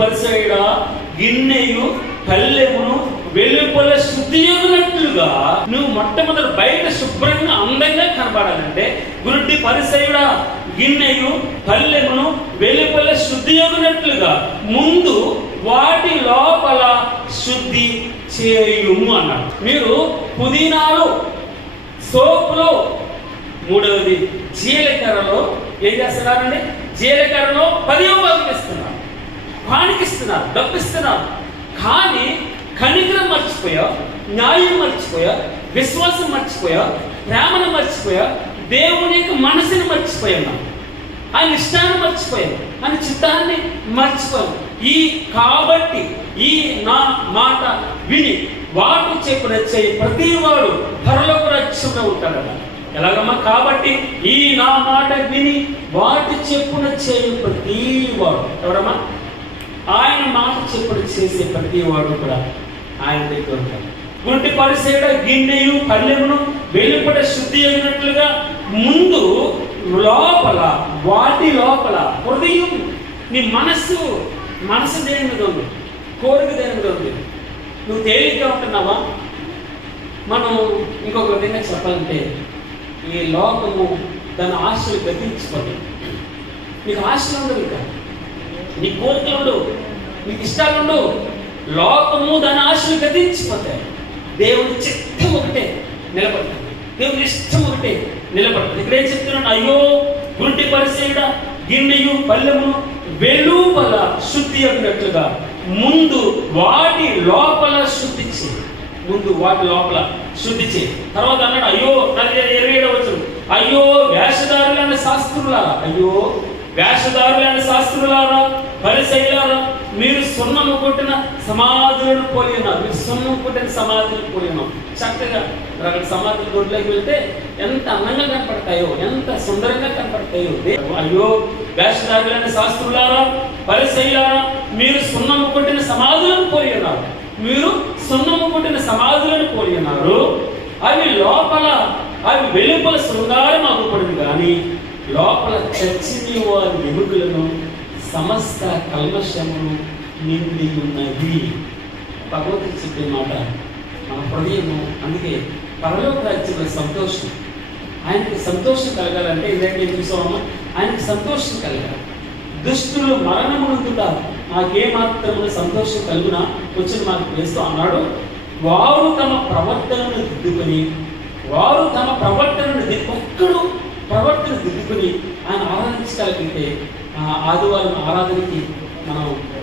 పరిసయుడా, గిన్నెయు పల్లెమును వెలుపల శుద్ధియగునట్లుగా నువ్వు మొట్టమొదటి బయట శుభ్రంగా అందంగా కనపడాలంటే, గురుడి పరిసయుడా, గిన్నెయు పల్లెమును వెలుపల శుద్ధియగునట్లుగా ముందు వాటి లోపల శుద్ధి చేయుము అన్నాడు. మీరు పుదీనాలో, సోపులో, మూడవది జీలకర్రలో ఏం చేస్తున్నారండి? జీలకర్రలో 10వ భాగం ఇస్తున్నారు, పానికిస్తున్నారు, డబ్బిస్తున్నారు. కానీ కనికరం మర్చిపోయా, న్యాయం మర్చిపోయా, విశ్వాసం మర్చిపోయా, ప్రేమను మర్చిపోయా, దేవుని యొక్క మనసుని మర్చిపోయాను, ఆయన ఇష్టాన్ని మర్చిపోయాను, ఆయన చిత్తాన్ని మర్చిపోయాను. కాబట్టి ఈ నా మాట విని వాటి చెప్పిన చేయి ప్రతి వాడు పరలోక రాజ్యంలో ఉంటాడట. ఎలాగమ్మా? కాబట్టి ఈ నా మాట విని వాటి చెప్పున చేయి ప్రతి వాడు ఎవరమ్మా? ఆయన మాట చెప్పుడు చేసే ప్రతి వాడు కూడా ఆయన దగ్గర ఉంటాడు. గుంటి పరిసేడ గిన్నెయు పల్లెమును వెలుపట శుద్ధి అయినట్లుగా ముందు లోపల, వాటి లోపల హృదయం, నీ మనసు దేని మీద ఉంది? కోరిక దేని మీద ఉంది? నువ్వు తేలిగ్గా ఉంటున్నావా? మనం ఇంకొక విధంగా చెప్పాలంటే, ఈ లోకము దాని ఆశలు గతించుకోండి. నీకు ఆశలు ఉండవు, ఇంకా నీ కోరికలు ఉండవు, నీకు ఇష్టాలు ఉండవు. లోకము దాని ఆశలు గతించిపోతాయి. దేవుని చిత్తం ఒకటే నిలబడుతుంది, దేవుని ఇష్టం ఒకటే నిలబడుతుంది. ఇక్కడ ఏం చెప్తున్నాడు? అయ్యో గుంటి పరిసేయుడా, గిన్నెయు పల్లెమును వెలుపల శుద్ధి అన్నట్లుగా ముందు వాటి లోపల శుద్ధి చేయి. ముందు వాటి లోపల శుద్ధి చేయి. తర్వాత అన్నాడు, అయ్యో 27వ వచనం, అయ్యో వేషధారులైన శాస్త్రులారా, అయ్యో వేషధారులైన శాస్త్రులారా, పరిసయ్యులారా, మీరు సున్నము కొట్టిన సమాధులను పోలి ఉన్నారు. మీరు సున్నం కొట్టిన సమాధులను పోలి ఉన్నారు. చక్కగా అక్కడ సమాధుల దొడ్లోకి వెళ్తే ఎంత అందంగా కనపడతాయో, ఎంత సుందరంగా కనపడతాయో. అయ్యో వేషధారులైన శాస్త్రులారా, పరిసయ్యులారా, మీరు సున్నము కొట్టిన సమాధులను పోలి ఉన్నారు. మీరు సున్నము కొట్టిన సమాధులను పోలి ఉన్నారు. అవి వెలుపల శృంగారం అగుపడింది, కానీ లోపల చచ్చిన వారి ఎముకలను సమస్త కల్మషమును నిండి ఉన్నవి. భగవంతుడు చెప్పే మాట మన హృదయము. అందుకే పరలోక రాజ్యంలో సంతోషం, ఆయనకి సంతోషం కలగాలంటే ఇదేంటి చూసామమ్మా, ఆయనకి సంతోషం కలగాలి. దుష్టులు మరణమునందుతారు, నాకేమాత్రమున సంతోషం కలుగునా వచ్చిన మాకు వేస్తూ అన్నాడు. వారు తమ ప్రవర్తనను దిద్దుకొని, ఒక్కడు ప్రవర్తన దిద్దుకొని ఆయన ఆరాధించగలిగితే, ఆదివారం ఆరాధనకి మనం